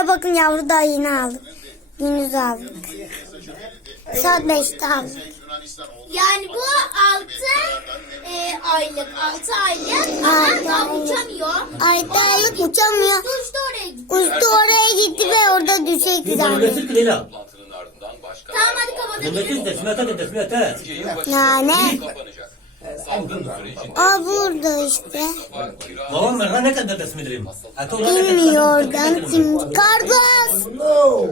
Şuraya bakın yavru daha yeni aldık. Yunus aldık. Saat 5'te aldık. Yani bu 6 aylık, 6 aylık ama Altı daha aylık. uçamıyor. Aytalık uçamıyor. Uçtu oraya gitti. Uçtu oraya gitti ve orada düşecek zaten. Tamam hadi kapatabiliriz. Nöbetin teslimata süreci o burada işte. Babam ben ne kadar ne kadar- Bilmiyordan şimdi. Kargaz. No!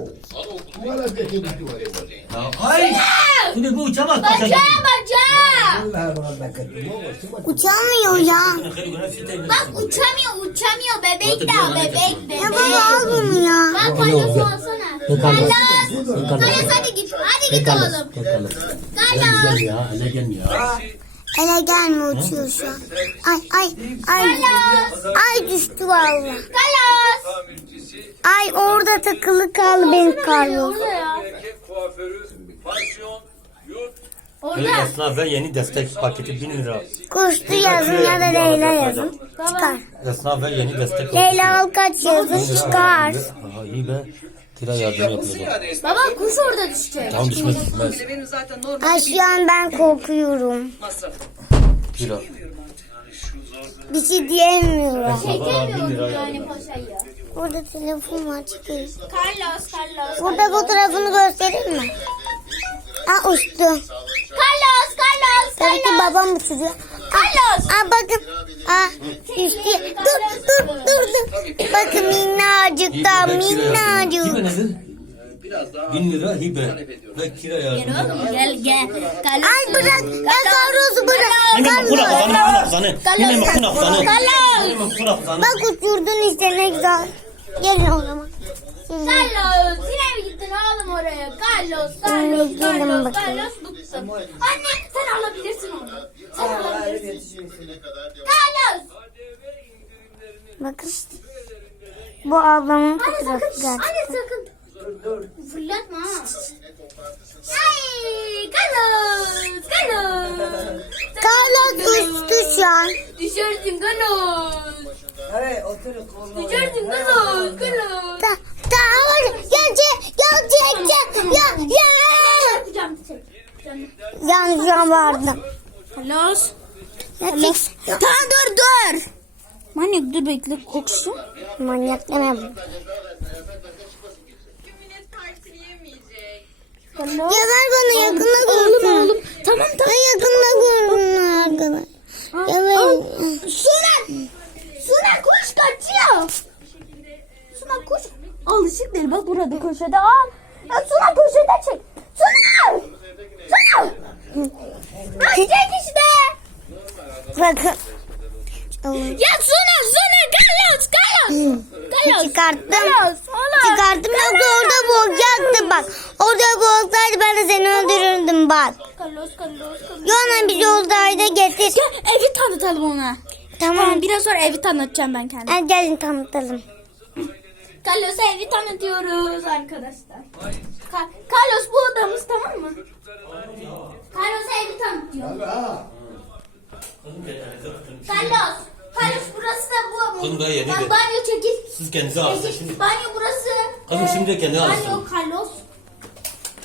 Ay! Şimdi bu uçamaz. Bacağı bacağı. Nakatumo. Uçamıyor ya. Bak uçamıyor uçamıyor bebek daha bebek bebek. Ya baba al bunu ya. Bak Carlos alsana. Carlos. Carlos hadi git. Hadi git oğlum. Ya, hele gelmiyor. Ele gelme uçuyor şu an. Ay ay ay. Ay düştü valla. Carlos. Ay orada takılı kaldı benim Carlos. Orada ya. erkek kuaförü, pansiyon, yurt, Orada. Esnaf ve yeni destek paketi 1000 lira. Kuştu yazın ya da Leyla yazın. Çıkar. Esnaf ve yeni destek Leyla al kaç yazın çıkar. Aha, iyi be. Kira yardım yapıyor. Baba kuş orada düşecek. Tamam düşmez düşmez. Benim zaten normal Ay şu an ben korkuyorum. Masraf. Kira. Bir şey diyemiyorum. Çekemiyorum yani paşayı. Burada telefon var çıkıyor. Carlos, Carlos. Burada fotoğrafını göstereyim mi? Ha uçtu. Carlos, Carlos, Tabii ki babam uçuruyor. Carlos. Aa bakın. Aa düştü. Dur dur dur dur. Bakın minnacık da minnacık. Hibe nedir? 1000 lira hibe. Ve kira yardım. Gel gel. Carlos. Ay bırak. Ya Carlos'u bırak. Yine mi Carlos. zanı kulak zanı. Yine mi kulak zanı. Yine mi kulak zanı. Bak uçurdun işte ne güzel. Gelin o zaman. Carlos yine mi gittin oğlum oraya? Carlos, Carlos, Gelin Carlos, bıktım. Anne sen alabilirsin onu. Sen alabilirsin. Carlos. bakın. Bu ablamın Anne sakın. gerçekten. Anne sakın. Fırlatma ha. Ay, Carlos, Carlos. Carlos uçtu şu an. Düşerdin Carlos. Evet oturun kolunu. Düşerdin Carlos, Carlos. Ta, ta, gelecek, gelecek, ya, ya. An vardı. Carlos. Çek. Tamam dur dur. Manyak dur bekle koksun. Manyak deme bu. Ya ver bana yakında görsün. Oğlum oğlum. Tamam tamam. Ben yakında görsün arkadaş. Ya ver. Suna. Suna kuş kaçıyor. Suna kuş. Alışık değil bak burada köşede al. Ya Suna köşede çek. Suna. Suna. Ha, çek işte. Bakın. Ya Suna Suna Carlos Carlos. Carlos. Çıkarttım. Carlos. Çıkarttım yoksa orada boğacaktı bak. Orada boğsaydı ben de seni öldürürdüm bak. Carlos Carlos. Carlos. Yana biz yoldaydı getir. Gel evi tanıtalım ona. Tamam. Tamam biraz sonra evi tanıtacağım ben kendime. Hadi gelin tanıtalım. Carlos'a evi tanıtıyoruz arkadaşlar. Ka- Carlos bu odamız tamam mı? Carlos'a evi tanıtıyor. Carlos. Carlos burası da bu. Kızım daha yeni Bak, de. Banyo çekil. Siz kendinize şimdi. Banyo burası. Kızım şimdi de kendi Banyo alsın. Carlos.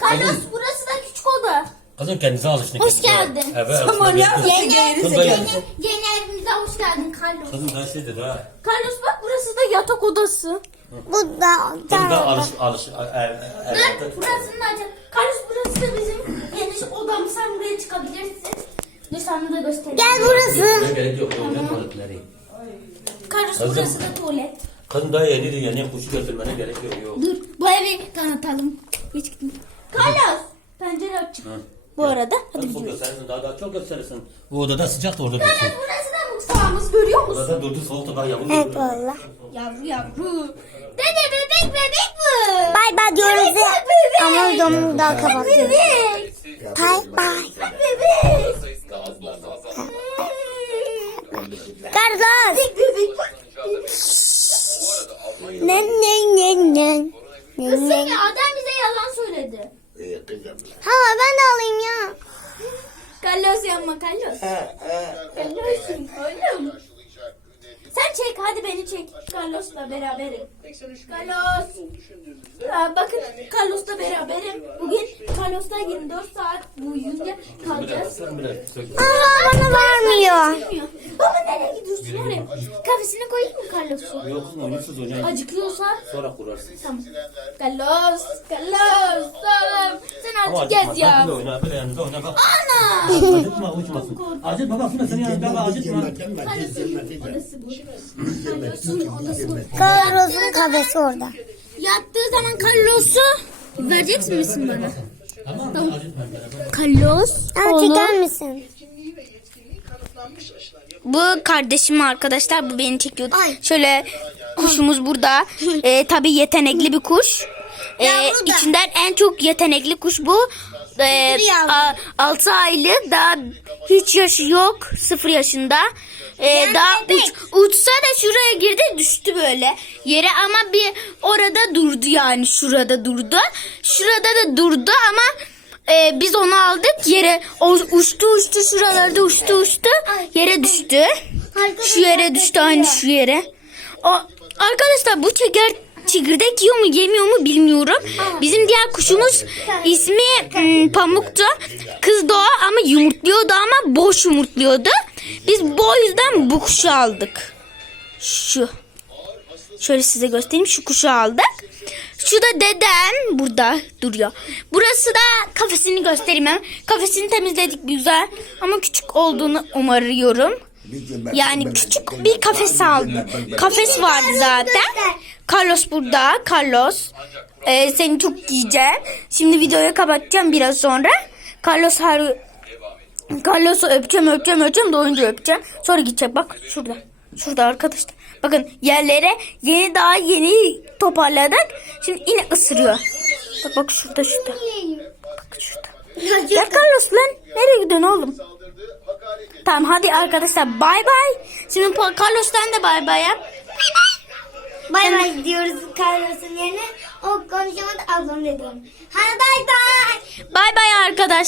Carlos Kızım. burası da küçük oda. Kızım kendinize alışın. Hoş geldin. Evet. Tamam ya. Yeni, yeni, yeni evimize hoş geldin Carlos. Kızım daha şey dedi ha. Carlos bak burası da yatak odası. Bu da Kızım da alış alış. Dur burasını da açalım. Carlos burası da bizim yeni odamız. Sen buraya çıkabilirsin. Dur sana da göstereyim. Gel burası. Gerek yok. Tuvaletleri. Carlos burası da tuvalet. Kızım daha yeni de yeni kuşu götürmene gerek yok. yok. Dur bu evi tanıtalım. Hiç gitme. Carlos pencere açık. Bu arada hadi Hadi çok gidiyoruz. gösterirsin daha daha çok gösterirsin. Bu odada sıcak da orada Carlos dursun. burası da mutfağımız görüyor musun? Odada durdu soğukta daha yavrum. Evet valla. Yavru yavru. Dede bebek bebek bu. Bay bay diyoruz ya. Bebek, bebek. Ama videomu daha kapatıyoruz. Bebek. Bay bay. Bebek. Carlos. Bebek. Ne ne ne ne. Ne Kızım ne. ya adam bize yalan Ha ben de alayım ya. Carlos yapma Carlos. Carlos'um oğlum. Sen çek hadi beni çek. Carlos'la beraberim. Carlos. Aa, bakın Carlos'la beraberim. Bugün Carlos'la 24 saat boyunca kalacağız. Aa bana vermiyor. Baba nereye gidiyorsun oraya? Kafesine koyayım mı Carlos'u? Yok kızım oynuyorsunuz oynayın. Acıkıyorsa Sonra kurarsın. tamam. Carlos, Carlos, Ama artık acıtma. gez ya. Bak böyle oyna böyle yanında oyna bak. Ana! Acıtma uçmasın. Acıt baba şurada senin yanında bak acıtma. Carlos'un odası bu. Carlos'un kafesi orada. Yattığı zaman Carlos'u verecek misin bana? Tamam mı? Acıtma beraber. Carlos. Ama çeker misin? Bu kardeşim arkadaşlar. Bu beni çekiyordu. Şöyle kuşumuz burada. Ee, tabii yetenekli bir kuş. Ee, Yavru da. içinden en çok yetenekli kuş bu. Ee, yavru. 6 aylık daha hiç yaşı yok. 0 yaşında. Ee, Yani daha bebek. uç, uçsa da şuraya girdi düştü böyle yere ama bir orada durdu yani şurada durdu. Şurada da durdu ama e, biz onu aldık yere o, uçtu uçtu şuralarda uçtu uçtu yere düştü. Şu yere düştü aynı şu yere. O, arkadaşlar bu çeker çekirdek yiyor mu yemiyor mu bilmiyorum. Bizim diğer kuşumuz ismi hmm, Pamuk'tu. Kız doğa ama yumurtluyordu ama boş yumurtluyordu. Biz bu o yüzden bu kuşu aldık. Şu. Şöyle size göstereyim. Şu kuşu aldık. Şu da dedem burada duruyor. Burası da kafesini göstereyim hemen. Kafesini temizledik güzel. Ama küçük olduğunu umarıyorum. Yani küçük bir kafes aldı. Kafes vardı zaten. Carlos burada. Carlos. Ee, seni çok yiyeceğim. Şimdi videoyu kapatacağım biraz sonra. Carlos her... Carlos'u öpeceğim öpeceğim öpeceğim doyunca öpeceğim. Sonra gidecek bak şurada. Şurada arkadaşlar. Bakın yerlere yeni daha yeni toparladık. Şimdi yine ısırıyor. Bak bak şurada şurada. Bak şurada. Ya Carlos lan nereye gidiyorsun oğlum? Tamam hadi arkadaşlar bay bay. Şimdi Carlos'tan da bay bay yap. Bay bay diyoruz Carlos'un yerine. O konuşamadı ablam dedim. Hadi bay bay. Bay bay arkadaşlar.